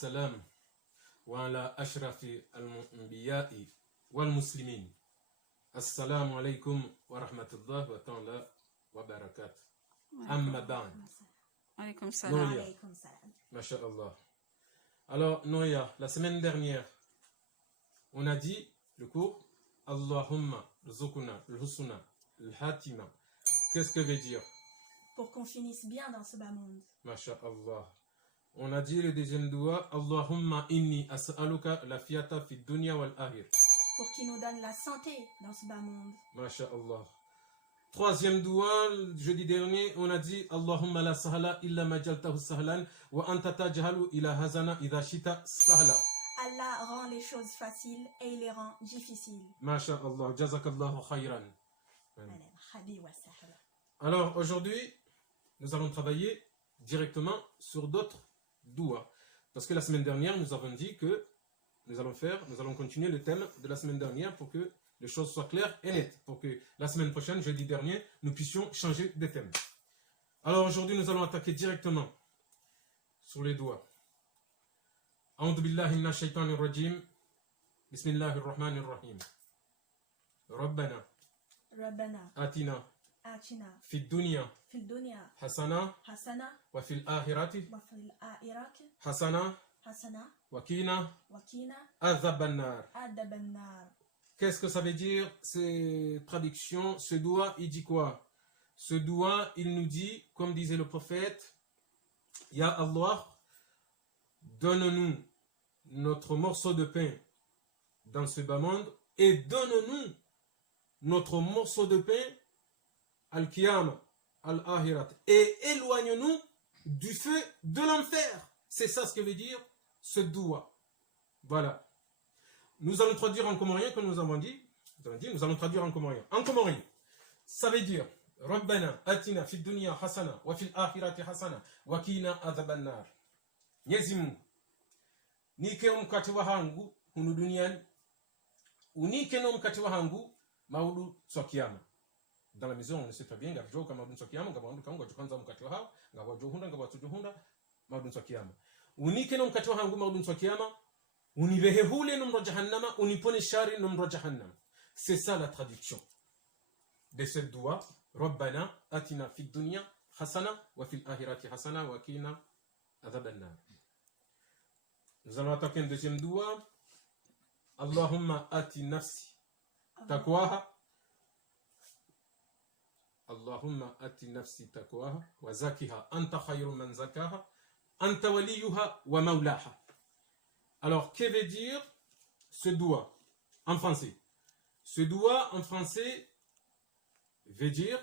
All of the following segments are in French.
والسلام وعلى أشرف الأنبياء والمسلمين. السلام عليكم ورحمة الله وتعالى وبركاته. أما بعد. عليكم السلام. Masha'Allah. Alors, Noya, la semaine dernière, on a dit le cours Allahumma rzukuna al-husna al-hatima. Qu'est-ce que veut dire? Pour qu'on finisse bien dans ce bas monde. Masha'Allah. On a dit le deuxième doua Allahumma inni as'aluka la fiyata fi dunya wal akhir. Pour qu'il nous donne la santé dans ce bas monde. Masha'Allah. Troisième doua, jeudi dernier, on a dit Allahumma la sahla illa majaltahu sahlan wa anta tajhalu ila hazana idha shita sahla. Allah rend les choses faciles et il les rend difficiles. Masha'Allah, jazakallahu khayran. Alors aujourd'hui, nous allons travailler directement sur d'autres doua. Parce que la semaine dernière, nous avons dit que nous allons continuer le thème de la semaine dernière pour que les choses soient claires et nettes. Pour que la semaine prochaine, jeudi dernier, nous puissions changer de thème. Alors aujourd'hui, nous allons attaquer directement sur les doigts. A'udhu billahi minash shaitanir rajim. Bismillahir rahmanir rahim. ربنا ربنا آتنا آتنا في الدنيا في الدنيا حسنة حسنة وفي الآخرة وفي الآخرة حسنة حسنة وقنا وقنا عذاب النار. عذاب النار. Qu'est-ce que ça veut dire ces traductions? Ce doigt, il dit quoi? Ce doigt, il nous dit, comme disait le prophète, Ya Allah, donne-nous notre morceau de pain dans ce bas monde et donne-nous notre morceau de pain al-Qiyam, al-Ahirat, et éloigne-nous du feu de l'enfer. C'est ça ce que veut dire ce doigt. Voilà. Nous allons traduire en comorien, comme nous avons dit. Nous allons traduire en comorien. En comorien, ça veut dire Rabbana atina fid dunya hasana wa fil akhirati hasana wa qina adhaban nar. Mwenyezi Mungu, nike mkate wa hangu hunu duniani, unike no mkate wa hangu maudu so kiyama. Dans la maison, on sait très bien ngabjo kama maudu so kiyama, ngabwandu kangu tukanza mkate wa hawo, ngabwajo hunda ngabwatujo hunda maudu so kiyama. Unike no mkate wa hangu maudu so kiyama, univehe hule numro jahannama, unipone shari numro jahannama. C'est ça la traduction de ce doigt. Rabbana atina fid dunya hasana wa fil akhirati hasana wa qina adhaban nar. Nous allons attaquer un deuxième doigt. Allahumma ati nafsi taqwaha. Allahumma ati nafsi taqwaha wa zakiha anta khayru man zakaha anta waliyuha wa maulaha. Alors, que veut dire ce doigt en français? Ce doigt en français veut dire,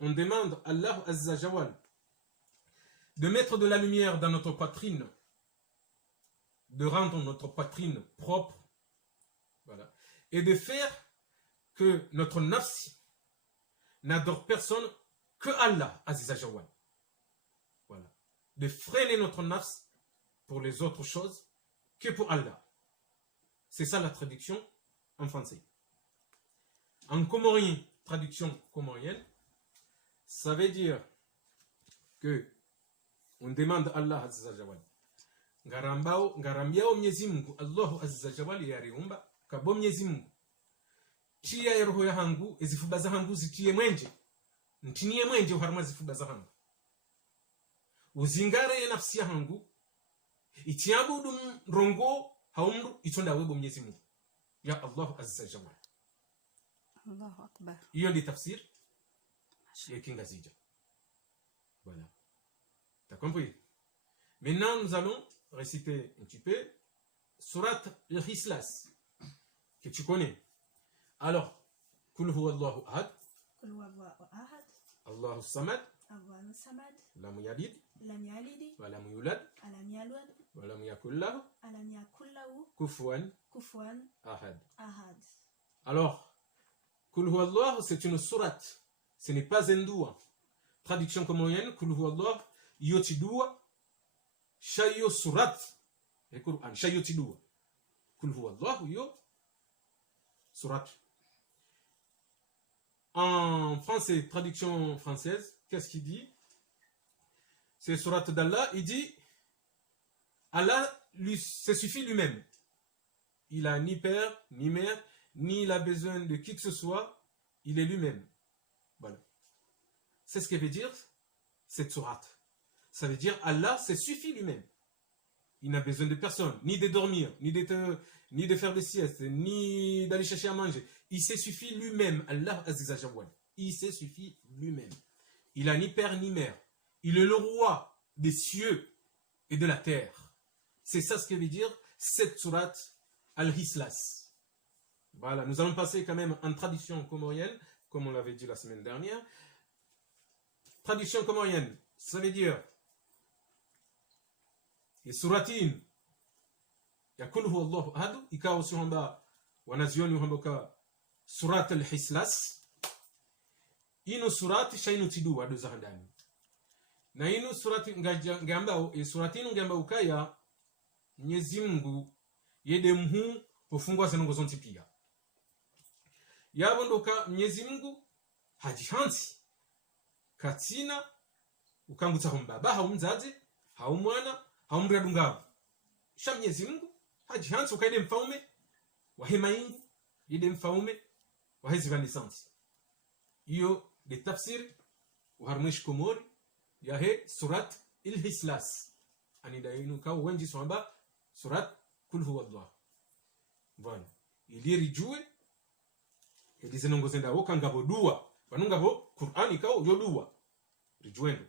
on demande à Allah Azza Jawal de mettre de la lumière dans notre poitrine, de rendre notre poitrine propre, voilà, et de faire que notre nafs n'adore personne que Allah Azza Jawal. Voilà. De freiner notre nafs pour les autres choses que pour Allah. C'est ça la traduction en français. En comorien, traduction comorienne, ça veut dire que on demande à Allah Azza Jawal ngarambiao Mwenyezi Mungu Allahu Azza Jawal yariumba kabo Mwenyezi Mungu tia ya roho yangu izifuba za hangu zitie mwenje ntinie mwenje uharma zifuba za hangu uzingare ya nafsi yangu itiabudu rongo haumru itonda webo Mwenyezi Mungu ya Allah Azza Jawal. Allahu Akbar. Il y a des tafsirs et Kingazija. Voilà. T'as compris? Maintenant, nous allons réciter un petit peu Surat al-Ikhlas, que tu connais. Alors, Kul huwa Allahu ahad. Kul huwa Allahu ahad. Allahu samad. Allahu samad. Lam yalid. Lam yalid. Wa lam yulad. Alam yalad. Wa lam yakul lahu. Alam yakul lahu. Kufuwan. Kufuwan. Ahad. Ahad. Alors, Kul huwa Allah, c'est une sourate. Ce n'est pas un doigt. Traduction comorienne, Kul huwa Allah, yoti doua, shayo surat. Le Coran, shayo ti doua. Kul huwa Allah, yo surat. En français, traduction française, qu'est-ce qu'il dit? C'est surat d'Allah, il dit Allah lui, se suffit lui-même. Il a ni père, ni mère, ni il a besoin de qui que ce soit, il est lui-même. Voilà. C'est ce que veut dire cette sourate. Ça veut dire Allah se suffit lui-même. Il n'a besoin de personne, ni de dormir, ni de faire des siestes, ni d'aller chercher à manger. Il se suffit lui-même. Allah Azza Jawal. Il se suffit lui-même. Il n'a ni père ni mère. Il est le roi des cieux et de la terre. C'est ça ce que veut dire cette sourate Al-Ikhlas. Voilà, nous allons passer quand même en traduction comorienne, comme on l'avait dit la semaine dernière. Traduction comorienne, ça veut dire les suratines, ya kul huwa Allahu ahad, ikawa si kwamba wanazioni kwamba surat al-Ikhlas, ino surati shainu tidua do za ndani. Na ino surati ngamba suratinu ngamba ukaya Mwenyezi Mungu yede mhu ufungwa zanongo zonti pia. Yabondoka Mwenyezi Mungu hajihansi katina ukangutsa kumbaba haumzazi haumwana haumradungavu sha Mwenyezi Mungu hajihansi ukaide mfaume wa hema yingu ide mfaume wa hizi vanisanti hiyo de tafsir uharmish komori ya he surat al-Ikhlas anida inu ka wenji swamba surat kul huwa Allah voilà iliri jue edizenongo zenda okangabo dua banungabo Qur'an ikao yo dua rijuendo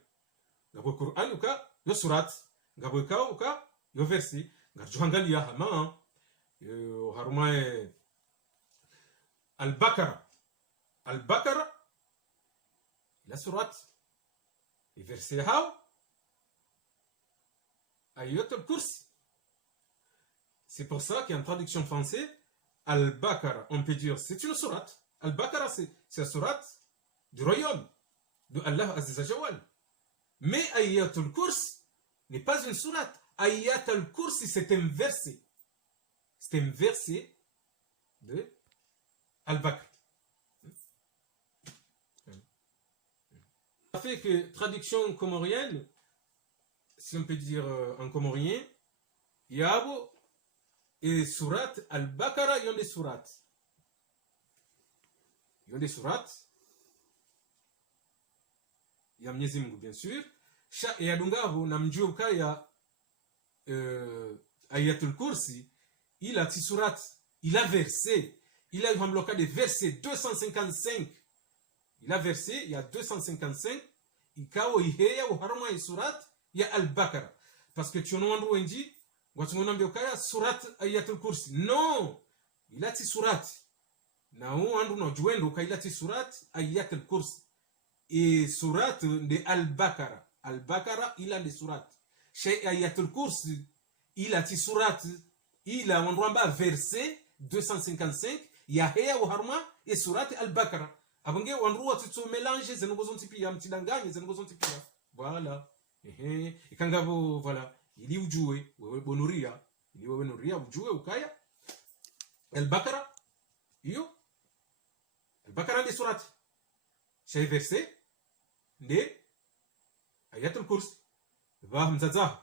ngabo Qur'an uka yo surat ngabo ikao uka yo versi ngajuangalia hama harumae al-Baqara la surat et verset how ayat al-Kursi. C'est pour ça qu'en traduction française al-Baqara on peut dire c'est une sourate. Al-Baqara c'est la sourate du royaume de Allah Azza wa Jalla. Mais ayat al-Kursi n'est pas une sourate. Ayat al-Kursi c'est un verset. C'est un verset de Al-Baqara. Ça fait que traduction comorienne, si on peut dire en comorien, Yabo et Surat Al-Baqara, il y a des sourates. Il y a des sourates. Il y a Mnyezi Mungu, bien sûr. Et Yadungavu, Namjuka, il y a Ayatul Kursi, il a Tisurat, il a versé. Il a un bloc de verset 255. Il a versé, il y a 255. Il kao iheya uharama i surat ya al-Baqara. Parce que tu n'as pas dit, surat ayatul kursi. Non! Il a ti surat. Na uandu no juendo kaila ti surat ayatul kursi. Et surat de al-Baqara. Al-Baqara, il a des surat. Chez ayatul kursi, il a ti surat. Il a un verset 255. Yaheya uharma et surat al-Baqara. Abange wanruwa tutsu mélange zenogozonti pia mtidanganye zenogozonti pia. Voilà. Ikangabo voilà. Ili ujue wewe bonuria, ili wewe bonuria ujue ukaya. Al-Baqara hiyo. Al-Baqara ndi surati. Shay verset ndi ayatul kursi. Ba mzazaho.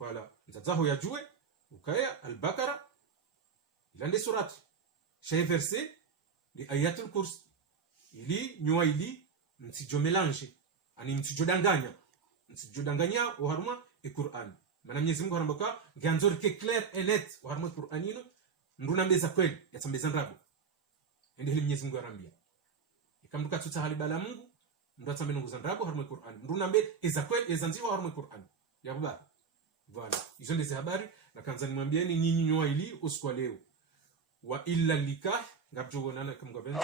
Voilà. Mzazaho yajue ukaya al-Baqara ila ndi surati. Shay verset ndi ayatul kursi. Ili nyua ili msijo melange ani msijo danganya uharuma e Qur'an maana Mwenyezi Mungu anamboka ganzori ke clair et net uharuma Qur'anino nduna mbeza kweli yatambeza ndago ende hili Mwenyezi Mungu arambia ikamduka tuta hali bala Mungu ndo atambe nungu zandago uharuma Qur'an nduna mbe eza kweli ezanziwa uharuma Qur'an ya baba voilà hizo ndizo habari na kanza nimwambieni nyinyi nyua ili usiku leo wa illa likah ngabjo nana kamgabeni